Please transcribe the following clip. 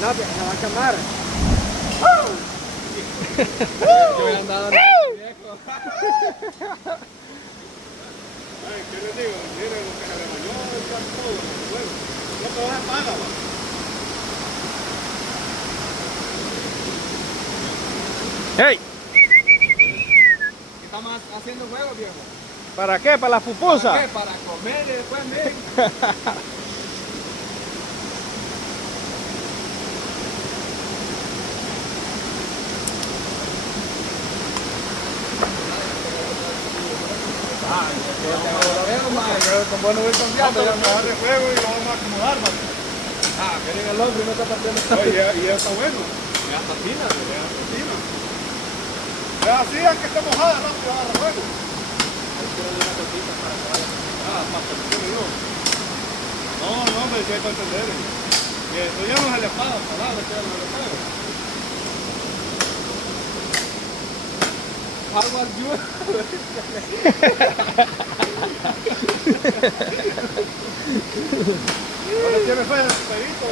No, que se va a quemar. Yo he andado en el viejo. Ay, ¿qué les digo? Miren lo que se le bañó el todo en el fuego. No te vas a pagar, va. ¡Hey! ¿Qué estamos haciendo juego, viejo? ¿Para qué? ¿Para las pupusas? ¿Para qué? Para comer y después miren. Con bueno voy confiando. Vamos a bajar de fuego y lo vamos a acomodar, va. Miren el hombre y no está partiendo. Oye, y ya está bueno. Ya patina, Ya encima. Es así, es que esté mojada, rápido agarra fuego. No, no, me decía para entender. Que esto ya no se le apaga, palabras, que ya no se le apaga. Agua al yugo. Ahora tiene fe en el pedito.